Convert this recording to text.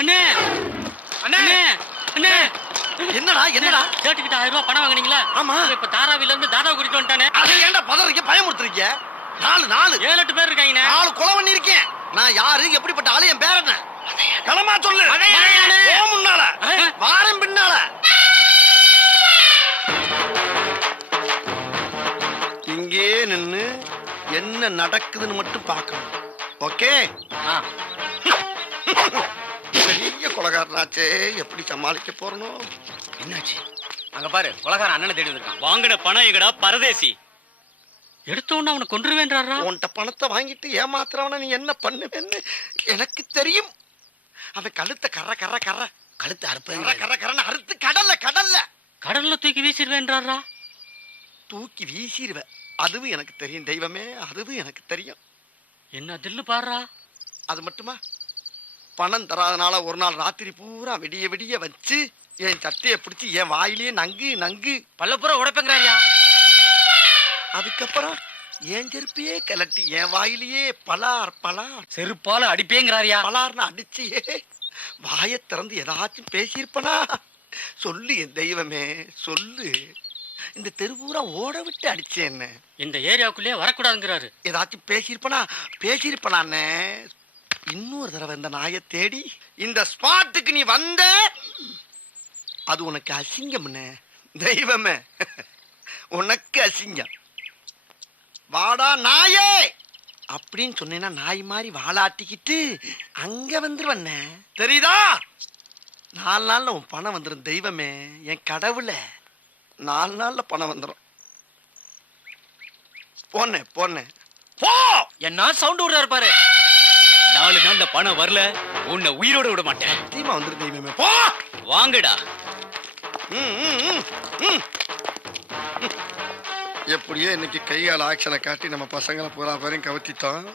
அண்ணே அண்ணே அண்ணே என்னடா என்னடா கேட்டுக்கிட்ட 1000 ரூபாய் பணம் வாங்குனீங்களா? ஆமா. இப்ப தாராவில இருந்து தாதா கூட்டிட்டு வந்துட்டானே. அது ஏன்டா பதறீங்க பயமுறுத்துறீங்க? 4 7-8 பேர் இருக்காங்கண்ணே. 4 கொலை பண்ணிருக்கேன். நான் யாரு எப்படிப்பட்ட ஆளு என் பேர் என்ன? களமா சொல்லு. போ முன்னால வாரம் பின்னால. இங்கே நின்னு என்ன நடக்குதுன்னு மட்டும் பார்க்கணும். ஓகே? பெரிய கொலைகாரனாச்சே, எப்படி சமாளிக்க போறனோ? என்னாச்சு? அங்க பாரு, கொலைகாரன் அண்ணனை தேடி வந்திருக்கான். வாங்கின பணம் எங்கடா பரதேசி? எடுத்த உடனே அவனை கொன்றுவேன்றாரா? உன்கிட்ட பணத்தை வாங்கிட்டு ஏமாத்துறவன நீ என்ன பண்ணுவேன்னு எனக்கு தெரியும். அவன் கழுத்தை கர்ற கர்ற கர்ற கழுத்து அறுப்பேன். கர்ற கர்ற கர்றன்னு அறுத்து கடல்ல கடல்ல தூக்கி வீசிடுவேன்றாரா? தூக்கி வீசிடுவ. அதுவும் எனக்கு தெரியும் தெய்வமே, அதுவும் எனக்கு தெரியும். என்ன தில்லு பாடுறா? அது மட்டுமா, பணம் தராதனால ஒரு நாள் ராத்திரி பூரா விடிய விடிய வச்சு என் சட்டையை பிடிச்சி என் வாயிலேயே நங்கு நங்கு பல்லப்புற உடைப்பேங்கிறாரியா? அதுக்கப்புறம் என் செருப்பையே கலட்டி என் வாயிலேயே பலார் பலார் செருப்பால அடிப்பேங்கிறாரியா? பலார்னு அடிச்சியே வாயை திறந்து ஏதாச்சும் பேசியிருப்பனா? சொல்லு என் தெய்வமே சொல்லு. இந்த தெருவூரா ஓட விட்டு அடிச்சேன்னு இந்த ஏரியாவுக்குள்ளே வரக்கூடாதுங்கிறாரு. ஏதாச்சும் பேசியிருப்பனான்னு இன்னொரு தடவை இந்த நாயை தேடி இந்த ஸ்பாட்டுக்கு நீ வந்த, அது உனக்கு அசிங்கம்னு தெய்வமே, உனக்கு அசிங்கம். வாடா நாயே அப்படின்னு சொன்னேன்னா நாய் மாதிரி வாளாட்டிக்கிட்டு அங்க வந்துருவண்ண, தெரியுதா? 4 நாள்ல உன் பணம் வந்துடும் தெய்வமே, என் கடவுள 4 நாள்ல பணம் வந்துடும். போனே போ. என்ன சவுண்ட் விடுறாரு பாரு. 4 நாள்ல பணம் வரல, உன்னை உயிரோட விட மாட்டேன். சத்தியமா வந்துரு தெய்வமே, போ. வாங்கடா. எப்படியோ இன்னைக்கு கையால் ஆக்ஷனை காட்டி நம்ம பசங்களை பூரா பேரையும் கவுத்திட்டோம்.